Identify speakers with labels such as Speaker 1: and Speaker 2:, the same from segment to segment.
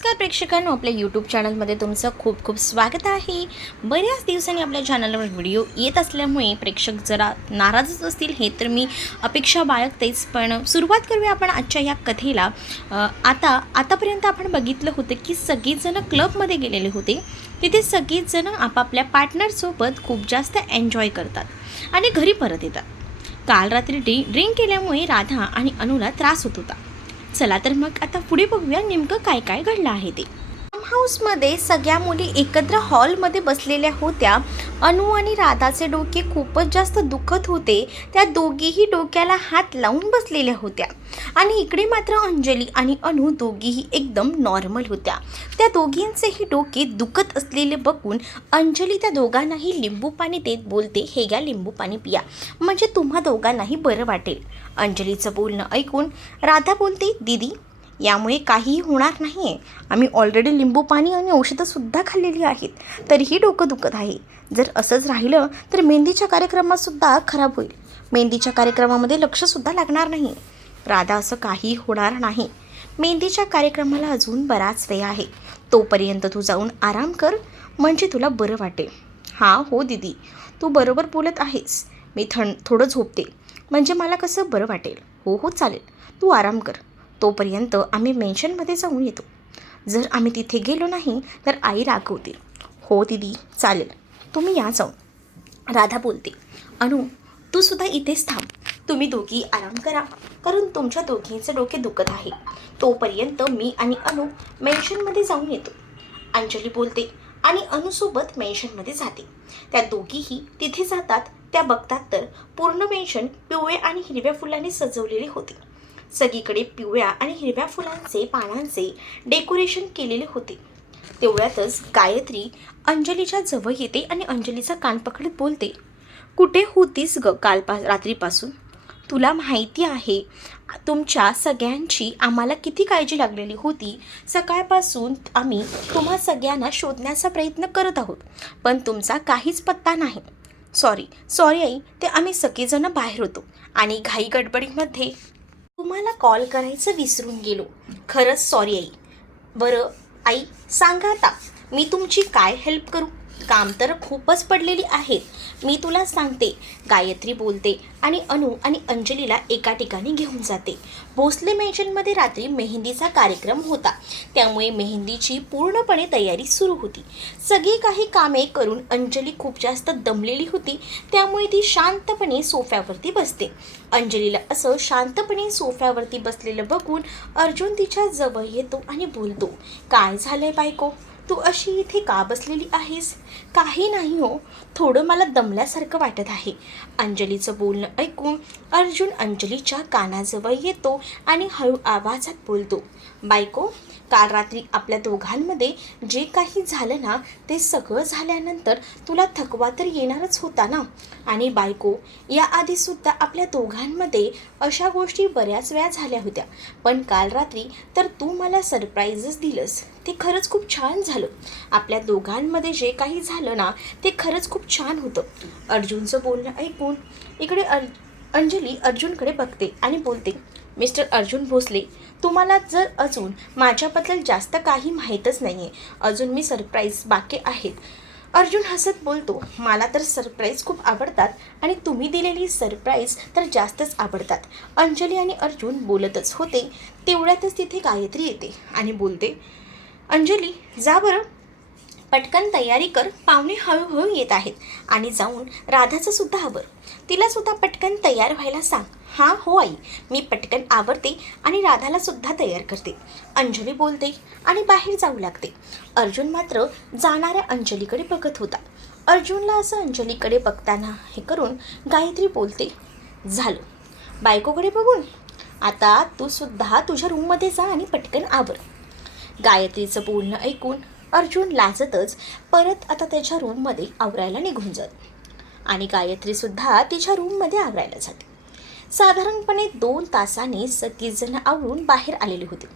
Speaker 1: नमस्कार प्रेक्षकांनो आपल्या यूट्यूब चॅनलमध्ये तुमचं खूप खूप स्वागत आहे. बऱ्याच दिवसांनी आपल्या चॅनलवर व्हिडिओ येत असल्यामुळे प्रेक्षक जरा नाराजच असतील हे तर मी अपेक्षा बाळगतेच. पण सुरुवात करूया आपण आजच्या या कथेला. आता आतापर्यंत आपण बघितलं होतं की सगळेजणं क्लबमध्ये गेलेले होते. तिथे सगळेजणं आपापल्या पार्टनरसोबत खूप जास्त एन्जॉय करतात आणि घरी परत येतात. काल रात्री ड्रि ड्रिंक केल्यामुळे राधा आणि अनुला त्रास होत होता. चला तर मग आता पुढे बघूया नेमकं काय काय घडलं आहे ते. फार्म हाऊसमध्ये सगळ्या मुली एकत्र हॉलमध्ये बसलेल्या होत्या. अनु आणि राधाचे डोके खूपच जास्त दुखत होते. त्या दोघीही डोक्याला हात लावून बसलेल्या होत्या. आणि इकडे मात्र अंजली आणि अनु दोघीही एकदम नॉर्मल होत्या. त्या दोघींचेही डोके दुखत असलेले बघून अंजली त्या दोघांनाही लिंबू पाणी देत बोलते हे घ्या लिंबू पाणी पिया. म्हणजे तुम्हा दोघांनाही बरं वाटेल. अंजलीचं बोलणं ऐकून राधा बोलते दीदी यामुळे काहीही होणार नाही आहे आम्ही ऑलरेडी लिंबू पाणी आणि औषधंसुद्धा खाल्लेली आहेत. तरीही डोकं दुखत आहे. जर असंच राहिलं तर मेहंदीच्या कार्यक्रमातसुद्धा खराब होईल. मेहंदीच्या कार्यक्रमामध्ये लक्षसुद्धा लागणार नाही. राधा असं काही होणार नाही. मेहंदीच्या कार्यक्रमाला अजून बराच वेळ आहे. तोपर्यंत तू जाऊन आराम कर. म्हणजे तुला बरं वाटेल. हां हो दीदी. तू बरोबर बोलत आहेस. मी थंड थोडं झोपते. म्हणजे मला कसं बरं वाटेल? हो हो चालेल. तू आराम कर. तोपर्यंत आम्ही मेन्शनमध्ये जाऊन येतो. जर आम्ही तिथे गेलो नाही तर आई रागवतील हो दीदी चालेल. तुम्ही या जाऊन. राधा बोलते अनु तू सुद्धा इथेच थांब. तुम्ही दोघी आराम करा कारण तुमच्या दोघींचे डोके दुखत आहे. तोपर्यंत मी आणि अनु मेन्शनमध्ये जाऊन येतो. अंजली बोलते आणि अनुसोबत मेन्शनमध्ये जाते. त्या दोघीही तिथे जातात त्या बघतात तर पूर्ण मेन्शन पिवळे आणि हिरव्या फुलांनी सजवलेले होते. सगळीकडे पिवळ्या आणि हिरव्या फुलांचे पानांचे डेकोरेशन केलेले होते. तेवढ्यातच गायत्री अंजलीच्या जवळ येते आणि अंजलीचा कान पकडत बोलते कुठे होतीस ग काल पा रात्रीपासून? तुला माहिती आहे तुमच्या सगळ्यांची आम्हाला किती काळजी लागलेली होती. सकाळपासून आम्ही तुम्हा सगळ्यांना शोधण्याचा प्रयत्न करत आहोत पण तुमचा काहीच पत्ता नाही. सॉरी सॉरी आई ते आम्ही सगळेजणं बाहेर होतो आणि घाई गडबडीमध्ये तुम्हाला कॉल करायचं विसरून गेलो. खरंच सॉरी आई. बरं आई सांगा आता मी तुमची काय हेल्प करू? काम तर खूपच पडलेली आहेत मी तुला सांगते गायत्री बोलते आणि अनु आणि अंजलीला एका ठिकाणी घेऊन जाते. भोसले मेन्शनमध्ये रात्री मेहंदीचा कार्यक्रम होता. त्यामुळे मेहंदीची पूर्णपणे तयारी सुरू होती. सगळी काही कामे करून अंजली खूप जास्त दमलेली होती. त्यामुळे ती शांतपणे सोफ्यावरती बसते. अंजलीला असं शांतपणे सोफ्यावरती बसलेलं बघून अर्जुन तिच्या जवळ येतो आणि बोलतो काय झालंय बायको? तू अशी इथे का बसलेली आहेस? काही नाही हो थोडं मला दमल्यासारखं वाटत आहे. अंजलीचं बोलणं ऐकून अर्जुन अंजलीच्या कानाजवळ येतो आणि हळू आवाजात बोलतो बायको काल रात्री आपल्या दोघांमध्ये जे काही झालं ना ते सगळं झाल्यानंतर तुला थकवा तर येणारच होता ना? आणि बायको याआधीसुद्धा आपल्या दोघांमध्ये अशा गोष्टी बऱ्याच वेळा झाल्या होत्या. पण काल रात्री तर तू मला सरप्राईजच दिलंस. ते खरंच खूप छान झालं. आपल्या दोघांमध्ये जे काही झालं ना ते खरंच खूप छान होतं. अर्जुनचं बोलणं ऐकून इकडे अर्ज अंजली अर्जुनकडे बघते आणि बोलते मिस्टर अर्जुन भोसले तुम्हाला जर अजून माझ्याबद्दल जास्त काही माहीतच नाही आहे अजून मी सरप्राईज बाकी आहेत. अर्जुन हसत बोलतो मला तर सरप्राईज खूप आवडतात आणि तुम्ही दिलेली सरप्राईज तर जास्तच आवडतात. अंजली आणि अर्जुन बोलतच होते तेवढ्यातच तिथे गायत्री येते आणि बोलते अंजली जा बरं. पटकन तयारी कर पाहुणे हळूहळू येत आहेत आणि जाऊन राधाचं सुद्धा आवर तिला सुद्धा पटकन तयार व्हायला सांग. हां हो आई मी पटकन आवरते आणि राधाला सुद्धा तयार करते. अंजली बोलते आणि बाहेर जाऊ लागते. अर्जुन मात्र जाणाऱ्या अंजलीकडे बघत होता. अर्जुनला असं अंजलीकडे बघताना हे करून गायत्री बोलते झालं. बायकोकडे बघून? आता तू सुद्धा तुझ्या रूममध्ये जा आणि पटकन आवर. गायत्रीचं बोलणं ऐकून अर्जुन लाजतच परत आता त्याच्या रूममध्ये आवरायला निघून जात. आणि गायत्रीसुद्धा तिच्या रूममध्ये आवरायला जाते साधारणपणे दोन तासाने सगळीजण आवरून बाहेर आलेली होती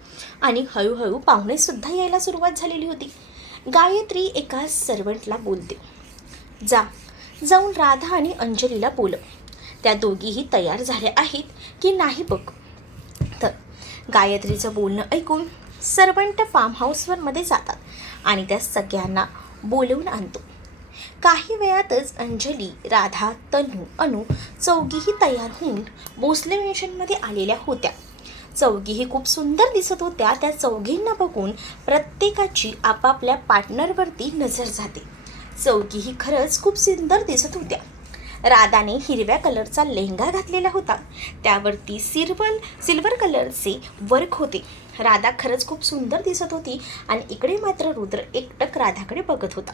Speaker 1: आणि हळूहळू पाहुणेसुद्धा यायला सुरुवात झालेली होती. गायत्री एका सर्वंटला बोलते जा जाऊन राधा आणि अंजलीला बोलव. त्या दोघीही तयार झाल्या आहेत की नाही बघ. तर गायत्रीचं बोलणं ऐकून सर्वंट फार्म हाऊसवरमध्ये जातात आणि त्या सगळ्यांना बोलवून आणतो. काही वेळातच अंजली राधा तनू अनु चौघीही तयार होऊन भोसले मेन्शनमध्ये आलेल्या होत्या. चौघीही खूप सुंदर दिसत होत्या. त्या चौघींना बघून प्रत्येकाची आपापल्या पार्टनरवरती नजर जाते. चौघीही खरंच खूप सुंदर दिसत होत्या. राधाने हिरव्या कलरचा लेहंगा घातलेला होता. त्यावरती सिल्वर सिल्वर कलरचे वर्क होते. राधा खरंच खूप सुंदर दिसत होती आणि इकडे मात्र रुद्र एकटक राधाकडे बघत होता.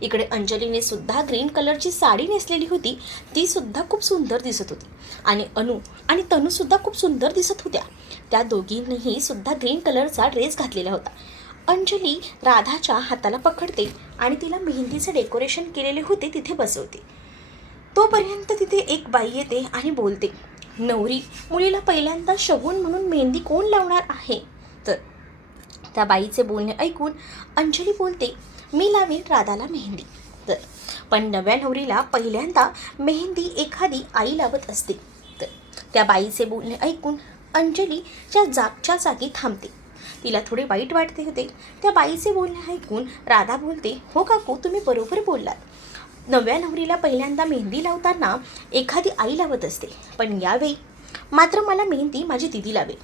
Speaker 1: इकडे अंजलीने सुद्धा ग्रीन कलरची साडी नेसलेली होती. ती सुद्धा खूप सुंदर दिसत होती. आणि अनु आणि तनूसुद्धा खूप सुंदर दिसत होत्या. त्या दोघींनीही सुद्धा ग्रीन कलरचा ड्रेस घातलेला होता. अंजली राधाच्या हाताला पकडते आणि तिला मेहंदीचे डेकोरेशन केलेले होते तिथे बसवते. तोपर्यंत तिथे एक बाई येते आणि बोलते नवरी मुलीला पहिल्यांदा शगून म्हणून मेहंदी कोण लावणार आहे? तर त्या बाईचे बोलणे ऐकून अंजली बोलते मी लावेन राधाला मेहंदी. तर पण नव्या नवरीला पहिल्यांदा मेहंदी एखादी आई लावत असते. तर त्या बाईचे बोलणे ऐकून अंजलीच्या जागच्या जागी थांबते. तिला थोडे वाईट वाटते होते. त्या बाईचे बोलणे ऐकून राधा बोलते हो काकू तुम्ही बरोबर बोललात. नव्या नवरीला पहिल्यांदा मेहंदी लावताना एखादी आई लावत असते. पण यावेळी मात्र मला मेहंदी माझी दिदी लावेल.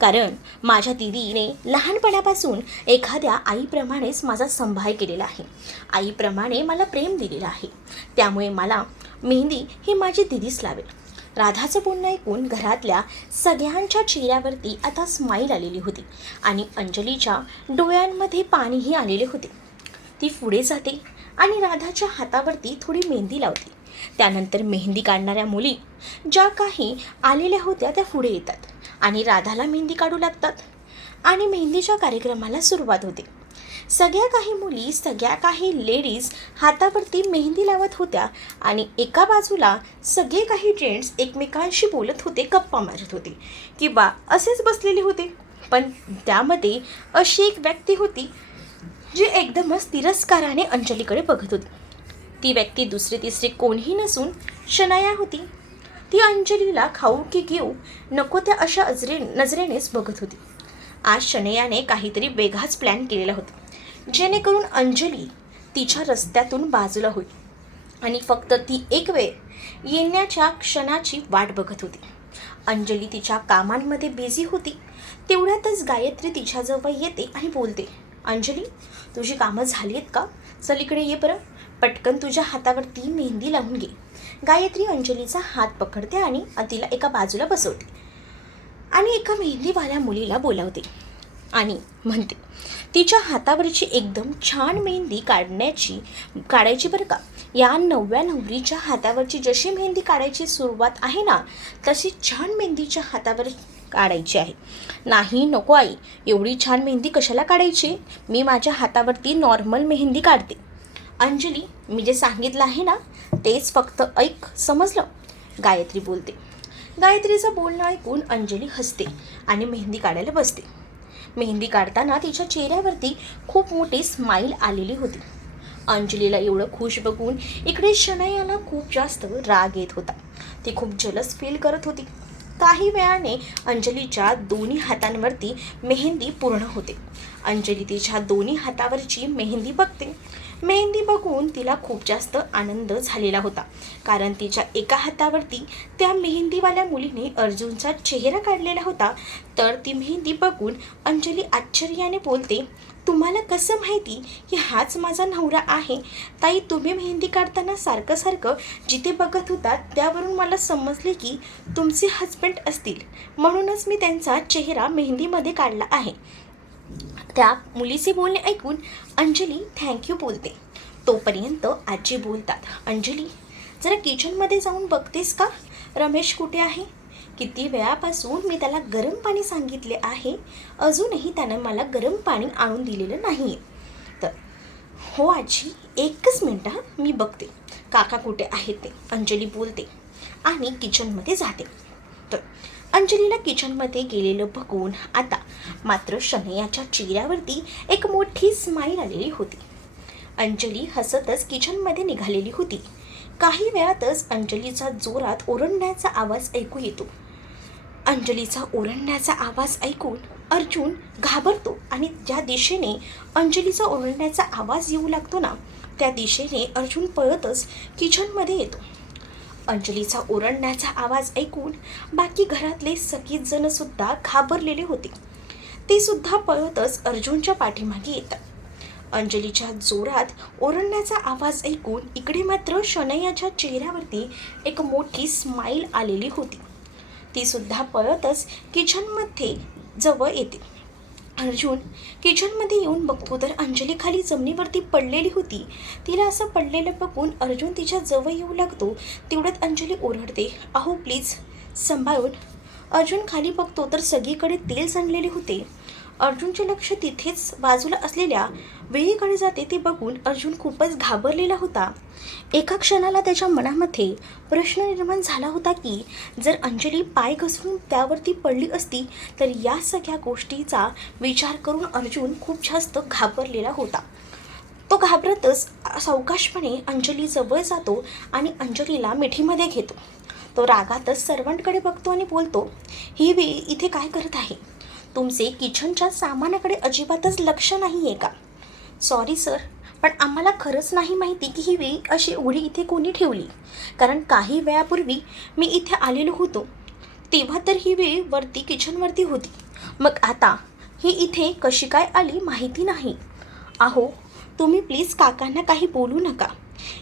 Speaker 1: कारण माझ्या दिदीने लहानपणापासून एखाद्या आईप्रमाणेच माझा संभाळ केलेला आहे. आईप्रमाणे मला प्रेम दिलेलं आहे. त्यामुळे मला मेहंदी ही माझी दिदीच लावेल. राधाचं बोलणं ऐकून घरातल्या सगळ्यांच्या चेहऱ्यावरती आता स्माईल आलेली होती आणि अंजलीच्या डोळ्यांमध्ये पाणीही आलेले होते. ती पुढे जाते. आणि राधाच्या हातावरती थोडी मेहंदी लावते त्यानंतर मेहंदी काढणाऱ्या मुली ज्या काही आलेल्या होत्या त्या पुढे येतात आणि राधाला मेहंदी काढू लागतात. आणि मेहंदीच्या कार्यक्रमाला सुरुवात होते. सगळ्या काही मुली सगळ्या काही लेडीज हातावरती मेहंदी लावत होत्या आणि एका बाजूला सगळे काही जेंट्स एकमेकांशी बोलत होते गप्पा मारत होते. किंवा असेच बसलेले होते. पण त्यामध्ये अशी एक व्यक्ती होती जी एकदमच तिरस्काराने अंजलीकडे बघत होती. ती व्यक्ती दुसरी तिसरी कोणीही नसून शनाया होती. ती अंजलीला खाऊ की घेऊ नको त्या अशा अजरे नजरेनेच बघत होती. आज शनयाने काहीतरी वेगळाच प्लॅन केलेला होता. जेणेकरून अंजली तिच्या रस्त्यातून बाजूला होईल. आणि फक्त ती एक वेळ येण्याच्या क्षणाची वाट बघत होती. अंजली तिच्या कामांमध्ये बिझी होती. तेवढ्यातच गायत्री तिच्याजवळ येते आणि बोलते. अंजली तुझी कामं झाली आहेत का? चल इकडे ये बरं. पटकन तुझ्या हातावरती मेहंदी लावून घे. गायत्री अंजलीचा हात पकडते आणि तिला एका बाजूला बसवते. आणि एका मेहंदीवाल्या मुलीला बोलावते. आणि म्हणते तिच्या हातावरची एकदम छान मेहंदी काढण्याची काढायची बरं का? या नवव्या नवरीच्या हातावरची जशी मेहंदी काढायची सुरुवात आहे ना तशी छान मेहंदीच्या हातावर काढायची आहे. नाही नको आई. एवढी छान मेहंदी कशाला काढायची? मी माझ्या हातावरती नॉर्मल मेहंदी काढते. अंजली मी जे सांगितलं आहे ना तेच फक्त ऐक समजलं? गायत्री बोलते. गायत्रीचं बोलणं ऐकून अंजली हसते आणि मेहंदी काढायला बसते. मेहंदी काढताना तिच्या चेहऱ्यावरती खूप मोठी स्माईल आलेली होती. अंजलीला एवढं खुश बघून इकडे शनयाला खूप जास्त राग येत होता. ती खूप जलस फील करत होती. काही वेळाने अंजलीच्या दोन्ही हातांवरती मेहंदी पूर्ण होते. अंजली तिच्या दोन्ही हातावरची मेहंदी बघते. मेहंदी बघून तिला खूप जास्त आनंद झालेला होता. कारण तिच्या एका हातावरती त्या मेहंदीवाल्या मुलीने अर्जुनचा चेहरा काढलेला होता. तर ती मेहंदी बघून अंजली आश्चर्याने बोलते तुम्हाला कसं माहिती? की हाच माझा नवरा आहे. ताई तुम्ही मेहंदी काढताना सारखं सारखं जिथे बघत होता त्यावरून मला समजले की तुमचे हजबंड असतील. म्हणूनच मी त्यांचा चेहरा मेहंदीमध्ये काढला आहे. त्या मुलीचे बोलणे ऐकून अंजली थँक्यू बोलते. तोपर्यंत आजी बोलतात अंजली जरा किचनमध्ये जाऊन बघतेस का? रमेश कुठे आहे? किती वेळापासून मी त्याला गरम पाणी सांगितले आहे अजूनही त्यानं मला गरम पाणी आणून दिलेलं नाही तर हो आजी एकच मिनटं मी बघते. काका कुठे आहेत ते? अंजली बोलते आणि किचनमध्ये जाते. तर अंजलीला किचनमध्ये गेलेलं बघून आता मात्र शनयाच्या चेहऱ्यावरती एक मोठी स्माईल आलेली होती. अंजली हसतच किचनमध्ये निघालेली होती. काही वेळातच अंजलीचा जोरात ओरडण्याचा आवाज ऐकू येतो. अंजलीचा ओरडण्याचा आवाज ऐकून अर्जुन घाबरतो आणि ज्या दिशेने अंजलीचा ओरडण्याचा आवाज येऊ लागतो ना त्या दिशेने अर्जुन पळतच किचनमध्ये येतो. अंजलीचा ओरडण्याचा आवाज ऐकून बाकी घरातले सगळीच सुद्धा घाबरलेले होते. ते सुद्धा पळतच अर्जुनच्या पाठीमागे येतात. अंजलीच्या जोरात ओरडण्याचा आवाज ऐकून इकडे मात्र शनैयाच्या चेहऱ्यावरती एक मोठी स्माईल आलेली होती. ती सुद्धा पळतच किचनमध्ये जवळ येते. अर्जुन किचनमध्ये येऊन बघतो तर अंजली खाली जमिनीवरती पडलेली होती. तिला असं पडलेलं बघून अर्जुन तिच्या जवळ येऊ लागतो. तेवढ्यात अंजली ओरडते अहो प्लीज सांभाळून. अर्जुन खाली बघतो तर सगळीकडे तेल सांडलेले होते. अर्जुनचे लक्ष तिथेच बाजूला असलेल्या वेळीकडे जाते ते बघून अर्जुन खूपच घाबरलेला होता. एका क्षणाला त्याच्या मनामध्ये प्रश्न निर्माण झाला होता की जर अंजली पाय घसरून त्यावरती पडली असती तर या सगळ्या गोष्टीचा विचार करून अर्जुन खूप जास्त घाबरलेला होता. तो घाबरतच सावकाशपणे अंजलीजवळ जातो आणि अंजलीला मिठीमध्ये घेतो. तो रागातच सर्वंटकडे बघतो आणि बोलतो ही वेळी इथे काय करत आहे? तुमचे किचनच्या सामानाकडे अजिबातच लक्ष नाही आहे का? सॉरी सर पण आम्हाला खरंच नाही माहिती की ही वेळी अशी एवढी इथे कोणी ठेवली. कारण काही वेळापूर्वी मी इथे आलेलो होतो. तेव्हा तर ही वेळ वरती किचनवरती होती. मग आता ही इथे कशी काय आली माहिती नाही. आहो तुम्ही प्लीज काकांना काही बोलू नका.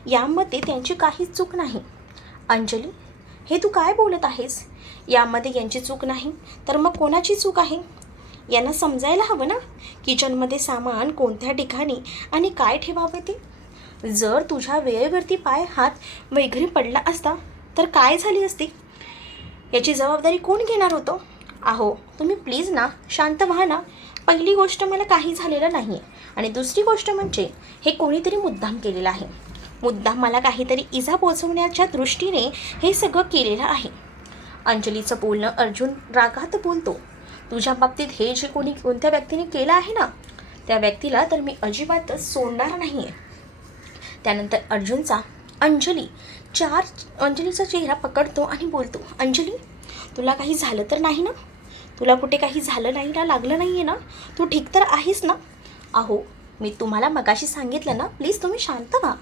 Speaker 1: यामध्ये त्यांची काहीच चूक नाही. अंजली हे तू काय बोलत आहेस? यामध्ये यांची चूक नाही. तर मग कोणाची चूक आहे? यांना समजायला हवं ना? किचनमध्ये सामान कोणत्या ठिकाणी आणि काय ठेवावे ते? जर तुझ्या वेळेवरती पाय हात वगैरे पडला असता तर काय झाली असती? याची जबाबदारी कोण घेणार होतो? आहो तुम्ही प्लीज ना शांत व्हा ना. पहिली गोष्ट मला काही झालेलं नाही आहे आणि दुसरी गोष्ट म्हणजे हे कोणीतरी मुद्दाम केलेलं आहे. मुद्दाम मला काहीतरी इजा पोचवण्याच्या दृष्टीने हे सगळं केलेलं आहे. अंजलीचं बोलणं अर्जुन रागात बोलतो तुझ्या बाबतीत हे जे कोणी कोणत्या व्यक्तीने केलं आहे ना त्या व्यक्तीला तर मी अजिबातच सोडणार नाही आहे त्यानंतर अर्जुनचा अंजली चार अंजलीचा चेहरा पकडतो आणि बोलतो अंजली तुला काही झालं तर नाही ना? तुला कुठे काही झालं नाही ना लागलं नाही आहे ना? तू ठीक तर आहेस ना? अहो मी तुम्हाला मगाशी सांगितलं ना प्लीज तुम्ही शांत व्हा.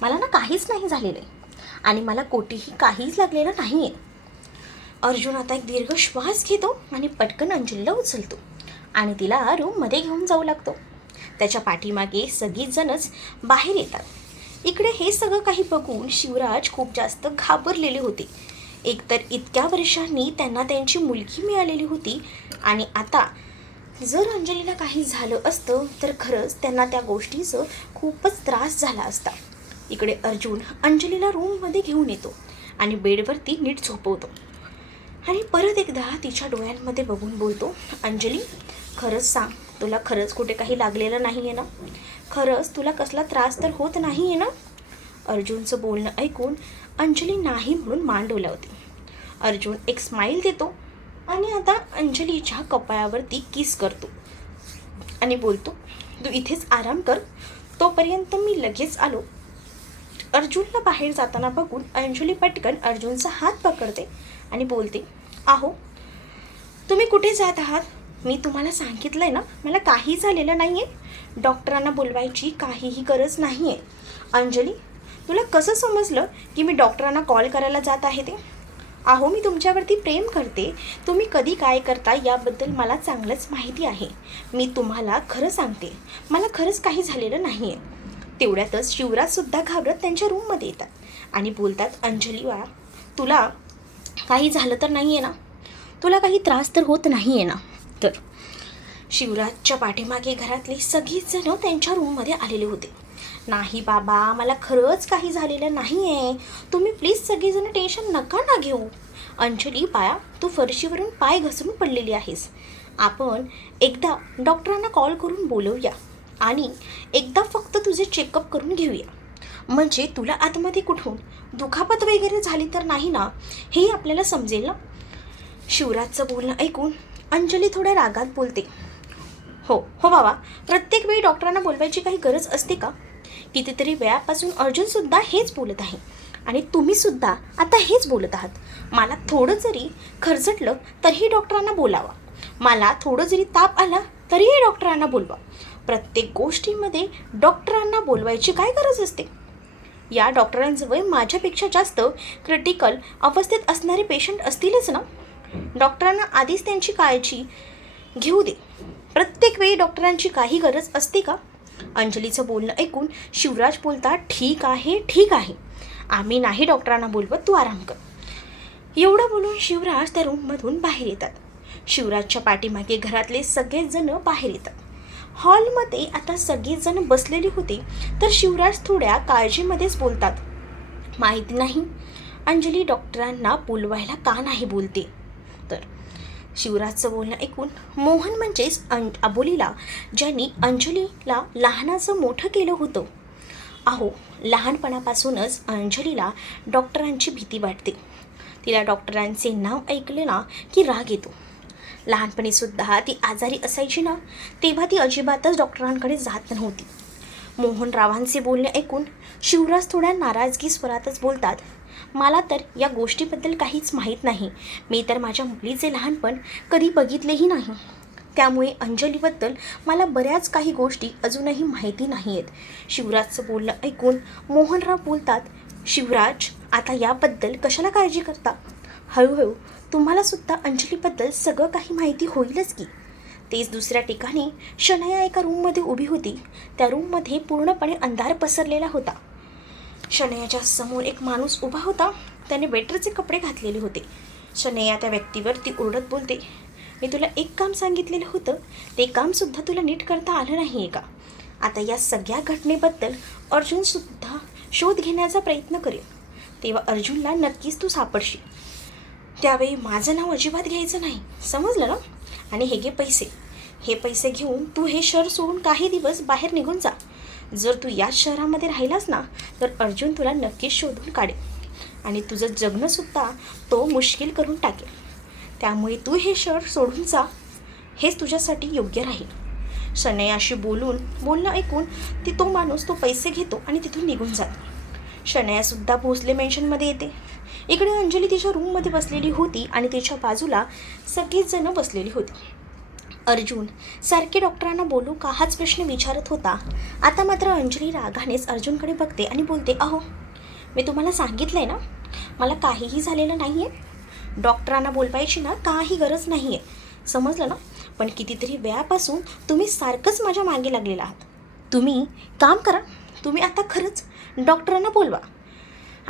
Speaker 1: मला ना काहीच नाही झालेलं आहे आणि मला कोठेही काहीच लागलेलं नाही आहे अर्जुन आता एक दीर्घ श्वास घेतो आणि पटकन अंजलीला उचलतो. आणि तिला रूममध्ये घेऊन जाऊ लागतो. त्याच्या पाठीमागे सगळीजणच बाहेर येतात. इकडे हे सगळं काही बघून शिवराज खूप जास्त घाबरलेले होते. एकतर इतक्या वर्षांनी त्यांना त्यांची मुलगी मिळालेली होती आणि आता जर अंजलीला काही झालं असतं तर खरंच त्यांना त्या गोष्टीचं खूपच त्रास झाला असता. इकडे अर्जुन अंजलीला रूममध्ये घेऊन येतो आणि बेडवरती नीट झोपवतो. आणि परत एकदा तिच्या डोळ्यांमध्ये बघून बोलतो अंजली खरंच सांग तुला खरंच कुठे काही लागलेलं नाही आहे ना? खरंच तुला कसला त्रास तर होत नाही आहे ना? अर्जुनचं बोलणं ऐकून अंजली नाही म्हणून मान डोलावते अर्जुन एक स्माईल देतो आणि आता अंजलीच्या कपाळावरती किस करतो आणि बोलतो तू इथेच आराम कर तोपर्यंत मी लगेच आलो. अर्जुनला बाहेर जाताना बघून अंजली पटकन अर्जुनचा हात पकडते आणि बोलते आहो तुम्ही कुठे जात आहात? मी तुम्हाला सांगितलं आहे ना मला काही झालेलं नाही आहे डॉक्टरांना बोलवायची काहीही गरज नाही आहे अंजली तुला कसं समजलं की मी डॉक्टरांना कॉल करायला जात आहे ते? आहो मी तुमच्यावरती प्रेम करते. तुम्ही कधी काय करता याबद्दल मला चांगलंच माहिती आहे. मी तुम्हाला खरं सांगते मला खरंच काही झालेलं नाही आहे तेवढ्यातच शिवराजसुद्धा घाबरत त्यांच्या रूममध्ये येतात आणि बोलतात अंजली वा तुला काही झालं तर नाही आहे ना? तुला काही त्रास तर होत नाही आहे ना? तर शिवराजच्या पाठीमागे घरातले सगळीच जण त्यांच्या रूममध्ये आलेले होते. नाही बाबा मला खरंच काही झालेलं नाही आहे. तुम्ही प्लीज सगळीजण टेन्शन नका ना घेऊ. अंजली पाया तू फरशीवरून पाय घसरून पडलेली आहेस. आपण एकदा डॉक्टरांना कॉल करून बोलवूया आणि एकदा फक्त तुझे चेकअप करून घेऊया. म्हणजे तुला आतमध्ये कुठून? दुखापत वगैरे झाली तर नाही ना? हे आपल्याला समजेल ना? शिवराजचं बोलणं ऐकून अंजली थोड्या रागात बोलते. हो हो बाबा. प्रत्येक वेळी डॉक्टरांना बोलवायची काही गरज असते का? कितीतरी वेळापासून अर्जुनसुद्धा हेच बोलत आहे. आणि तुम्हीसुद्धा आता हेच बोलत आहात. मला थोडं जरी खरचटलं तरीही डॉक्टरांना बोलावा. मला थोडं जरी ताप आला तरीही डॉक्टरांना बोलवा. प्रत्येक गोष्टीमध्ये डॉक्टरांना बोलवायची काय गरज असते? या डॉक्टरांजवळ माझ्यापेक्षा जास्त क्रिटिकल अवस्थेत असणारे पेशंट असतीलच ना? डॉक्टरांना आधीच त्यांची काळजी घेऊ दे. प्रत्येक वेळी डॉक्टरांची काही गरज असते का? अंजलीचं बोलणं ऐकून शिवराज बोलता ठीक आहे ठीक आहे. आम्ही नाही डॉक्टरांना बोलवत तू आराम कर. एवढं बोलून शिवराज त्या रूममधून बाहेर येतात. शिवराजच्या पाठीमागे घरातले सगळेच जण बाहेर येतात. हॉलमध्ये आता सगळीजण बसलेली होते तर शिवराज थोड्या काळजीमध्येच बोलतात. माहीत नाही अंजली डॉक्टरांना बोलवायला का नाही बोलते? तर शिवराजचं बोलणं ऐकून मोहन म्हणजेच अं अबोलीला ज्यांनी अंजलीला लहानाचं मोठं केलं होतं. अहो लहानपणापासूनच अंजलीला डॉक्टरांची भीती वाटते. तिला डॉक्टरांचे नाव ऐकलं ना की राग येतो. लहानपणीसुद्धा ती आजारी असायची ना तेव्हा ती अजिबातच डॉक्टरांकडे जात नव्हती. मोहनरावांचे बोलणे ऐकून शिवराज थोड्या नाराजगी स्वरातच बोलतात मला तर या गोष्टीबद्दल काहीच माहीत नाही. मी तर माझ्या मुलीचे लहानपण कधी बघितलेही नाही. त्यामुळे अंजलीबद्दल मला बऱ्याच काही गोष्टी अजूनही माहिती नाही आहेत शिवराजचं बोलणं ऐकून मोहनराव बोलतात शिवराज आता याबद्दल कशाला काळजी करता? हळूहळू तुम्हाला सुद्धा अंजलीबद्दल सगळं काही माहिती होईलच की. तेच दुसऱ्या ठिकाणी शनया एका रूममध्ये उभी होती. त्या रूममध्ये पूर्णपणे अंधार पसरलेला होता. शनयाच्या समोर एक माणूस उभा होता. त्याने वेटरचे कपडे घातलेले होते. शनया त्या व्यक्तीवर ती ओरडत बोलते मी तुला एक काम सांगितलेलं होतं. ते कामसुद्धा तुला नीट करता आलं नाही आहे का? आता या सगळ्या घटनेबद्दल अर्जुनसुद्धा शोध घेण्याचा प्रयत्न करेल. तेव्हा अर्जुनला नक्कीच तू सापडशील. त्यावेळी माझं नाव अजिबात घ्यायचं नाही. समजलं ना? आणि हे घे पैसे. हे पैसे घेऊन तू हे शहर सोडून काही दिवस बाहेर निघून जा. जर तू याच शहरामध्ये राहिलास ना तर अर्जुन तुला नक्कीच शोधून काढेल. आणि तुझं जगणंसुद्धा तो मुश्किल करून टाकेल. त्यामुळे तू हे शहर सोडून जा. हेच तुझ्यासाठी योग्य राहील. शनयाशी बोलून बोलणं ऐकून ती तो माणूस तो पैसे घेतो आणि तिथून निघून जातो. शनयासुद्धा भोसले मेन्शनमध्ये येते. इकडे अंजली तिच्या रूममध्ये बसलेली होती आणि तिच्या बाजूला सगळीच जणं बसलेली होती. अर्जुन सारखे डॉक्टरांना बोलू का हाच प्रश्न विचारत होता. आता मात्र अंजली रागानेच अर्जुनकडे बघते आणि बोलते अहो मी तुम्हाला सांगितलं आहे ना मला काहीही झालेलं नाही आहे डॉक्टरांना बोलवायची ना काही गरज नाही आहे समजलं ना? पण कितीतरी वेळापासून तुम्ही सारखंच माझ्या मागे लागलेला आहात. तुम्ही काम करा. तुम्ही आता खरंच डॉक्टरांना बोलवा.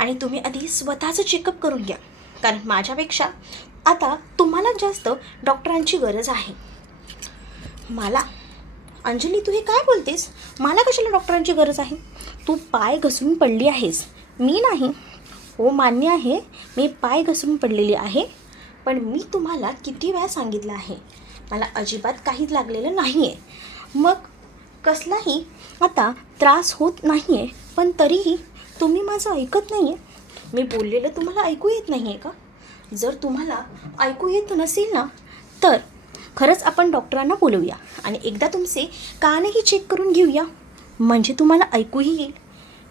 Speaker 1: आणि तुम्ही आधी स्वतःचं चेकअप करून घ्या. कारण माझ्यापेक्षा आता तुम्हाला जास्त डॉक्टरांची गरज आहे. मला अंजली तू हे काय बोलतेस? मला कशाला डॉक्टरांची गरज आहे? तू पाय घसरून पडली आहेस. मी नाही. हो मान्य आहे. मी पाय घसरून पडलेली आहे. पण मी तुम्हाला किती वेळा सांगितलं आहे? मला अजिबात काहीच लागलेलं नाही आहे मग कसलाही आता त्रास होत नाही आहे पण तरीही तुम्ही माझं ऐकत नाही आहे मी बोललेलं तुम्हाला ऐकू येत नाही आहे का? जर तुम्हाला ऐकू येत नसेल ना तर खरंच आपण डॉक्टरांना बोलवूया आणि एकदा तुमचे कानही चेक करून घेऊया. म्हणजे तुम्हाला ऐकूही येईल.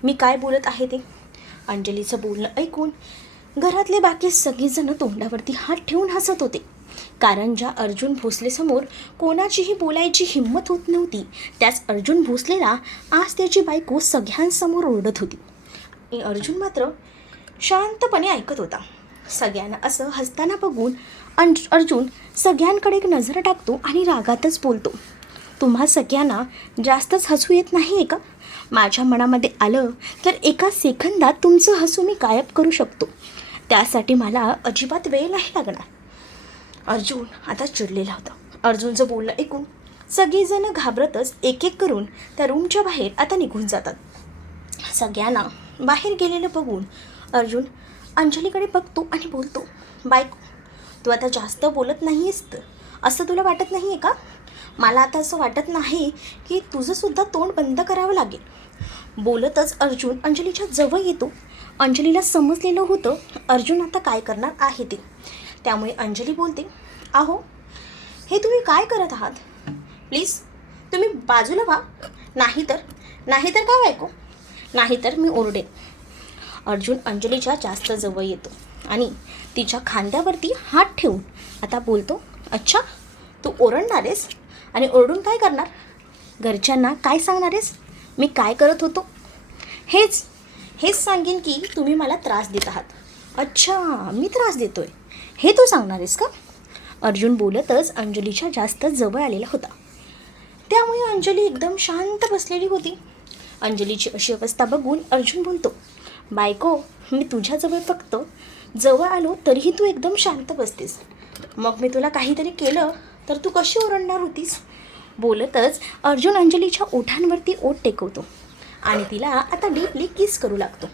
Speaker 1: मी काय बोलत आहे ते? अंजलीचं बोलणं ऐकून घरातले बाकी सगळीजणं तोंडावरती हात ठेवून हसत होते. कारण ज्या अर्जुन भोसलेसमोर कोणाचीही बोलायची हिंमत होत नव्हती त्याच अर्जुन भोसलेला आज त्याची बायको सगळ्यांसमोर ओरडत होती. आणि अर्जुन मात्र शांतपणे ऐकत होता. सगळ्यांना असं हसताना बघून अंज अर्जुन सगळ्यांकडे एक नजर टाकतो आणि रागातच बोलतो. तुम्हा सगळ्यांना जास्तच हसू येत नाही आहे का? माझ्या मनामध्ये आलं तर एका सेकंदात तुमचं हसू मी गायब करू शकतो. त्यासाठी मला अजिबात वेळ नाही लागणार. अर्जुन आता चिडलेला होता. अर्जुनचं बोलणं ऐकून सगळीजणं घाबरतच एक एक करून त्या रूमच्या बाहेर आता निघून जातात. सगळ्यांना बाहेर गेलेलं बघून अर्जुन अंजलीकडे बघतो आणि बोलतो बायको तू आता जास्त बोलत नाही आहेस असं तुला वाटत नाही आहे का? मला आता असं वाटत नाही की तुझंसुद्धा तोंड बंद करावं लागेल. बोलतच अर्जुन अंजलीच्या जवळ येतो. अंजलीला समजलेलं होतं अर्जुन आता काय करणार आहे ते. त्यामुळे अंजली बोलते आहो हे तुम्ही काय करत आहात? प्लीज तुम्ही बाजूला व्हा. नाहीतर नाहीतर काय ऐकू नाहीतर मी ओरडेन. अर्जुन अंजलीच्या जास्त जवळ येतो आणि तिच्या खांद्यावरती हात ठेवून आता बोलतो अच्छा तू ओरडणार आहेस? आणि ओरडून काय करणार? घरच्यांना काय सांगणार आहेस? मी काय करत होतो? हेच हेच सांगेन की तुम्ही मला त्रास देत आहात. अच्छा मी त्रास देतोय. हे तू सांगणार आहेस का? अर्जुन बोलतच अंजलीच्या जास्त जवळ आलेला होता. त्यामुळे अंजली एकदम शांत बसलेली होती. अंजलीची अशी अवस्था बघून अर्जुन बोलतो बायको मी तुझ्याजवळ फक्त जवळ आलो तरीही तू एकदम शांत बसतेस. मग मी तुला काहीतरी केलं तर तू कशी ओरडणार होतीस? बोलतच अर्जुन अंजलीच्या ओठांवरती ओठ टेकवतो आणि तिला आता डीपली किस करू लागतो.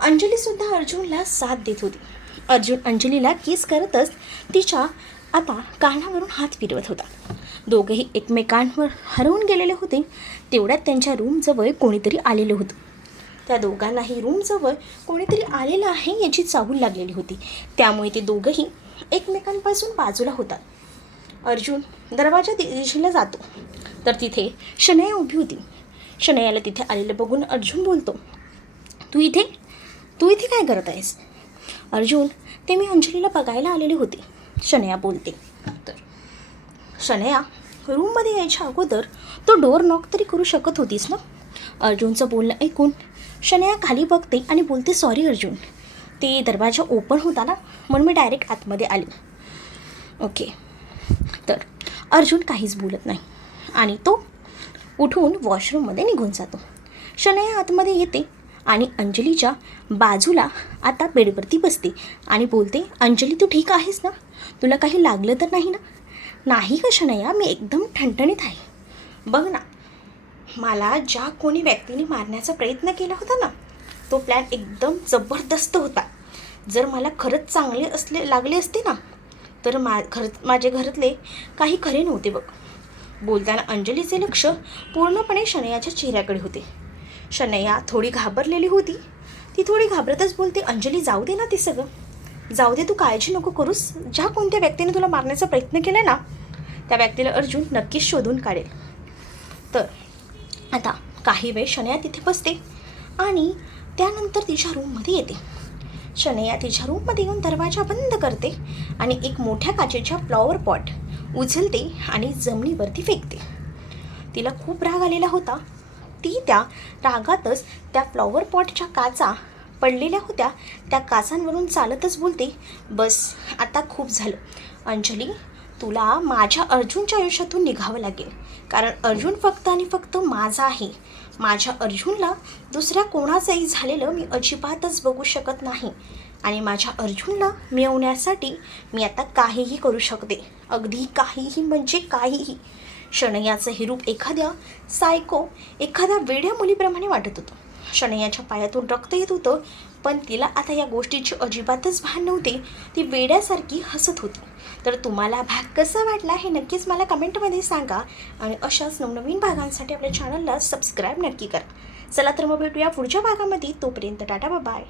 Speaker 1: अंजलीसुद्धा अर्जुनला साथ देत होती. अर्जुन अंजलीला किस करतच तिच्या आता कानावरून हात फिरवत होता. दोघेही एकमेकांवर हरवून गेलेले होते. तेवढ्यात त्यांच्या रूमजवळ कोणीतरी आलेलं होतं. त्या दोघांनाही रूमजवळ कोणीतरी आलेलं आहे याची चाहूल लागलेली होती. त्यामुळे ते दोघंही एकमेकांपासून बाजूला होतात. अर्जुन दरवाजा दिशेला जातो. तर तिथे शनया उभी होती. शनयाला तिथे आलेलं बघून अर्जुन बोलतो तू इथे? तू इथे काय करत आहेस? अर्जुन ते मी अंजलीला बघायला आलेले होते. शनया बोलते तर शनया रूममध्ये यायच्या अगोदर तो डोअर नॉक तरी करू शकत होतीस ना? अर्जुनचं बोलणं ऐकून शनया खाली बघते आणि बोलते सॉरी अर्जुन. ते दरवाजा ओपन होता ना? म्हणून मी डायरेक्ट आतमध्ये आले. ओके तर अर्जुन काहीच बोलत नाही आणि तो उठून वॉशरूममध्ये निघून जातो. शनया आतमध्ये येते आणि अंजलीच्या बाजूला आता बेडवरती बसते आणि बोलते अंजली तू ठीक आहेस ना? तुला काही लागलं तर नाही ना? नाही का शनया मी एकदम ठणठणीत आहे. बघ ना मला ज्या कोणी व्यक्तीने मारण्याचा प्रयत्न केला होता ना तो प्लॅन एकदम जबरदस्त होता. जर मला खरंच चांगले असले लागले असते ना तर मा घर माझे घरातले काही खरे नव्हते बघ. बोलताना अंजलीचे लक्ष पूर्णपणे शनयाच्या चेहऱ्याकडे होते. शनया थोडी घाबरलेली होती. ती थोडी घाबरतच बोलते अंजली जाऊ दे ना ते सगळं. जाऊ दे तू काळजी नको करूस. ज्या कोणत्या व्यक्तीने तुला मारण्याचा प्रयत्न केला ना त्या व्यक्तीला अर्जुन नक्कीच शोधून काढेल. तर आता काही वेळ शनया तिथे बसते आणि त्यानंतर तिच्या रूममध्ये येते. शनया तिच्या रूममध्ये येऊन दरवाजा बंद करते आणि एक मोठ्या काचेच्या फ्लॉवर पॉट उचलते आणि जमिनीवरती फेकते. तिला खूप राग आलेला होता. ती त्या रागातच त्या फ्लॉवर पॉटच्या काचा पडलेल्या होत्या त्या कासांवरून चालतच बोलते बस आता खूप झालं. अंजली तुला माझ्या अर्जुनच्या आयुष्यातून निघावं लागेल. कारण अर्जुन फक्त आणि फक्त माझा आहे. माझ्या अर्जुनला दुसऱ्या कोणाचंही झालेलं मी अजिबातच बघू शकत नाही. आणि माझ्या अर्जुनला मिळवण्यासाठी मी आता काहीही करू शकते. अगदी काहीही म्हणजे काहीही. शनयाचं हे रूप एखाद्या सायको एखाद्या वेड्या मुलीप्रमाणे वाटत होतं. शनयाच्या पायातून रक्त येत होतं पण तिला आता या गोष्टीची अजिबातच भान नव्हते. ती वेड्यासारखी हसत होती. तर तुम्हाला भाग कसा वाटला हे नक्कीच मला कमेंटमध्ये सांगा आणि अशाच नवनवीन भागांसाठी आपल्या चॅनलला सबस्क्राईब नक्की करा. चला तर मग भेटूया पुढच्या भागामध्ये. तोपर्यंत टाटा बाय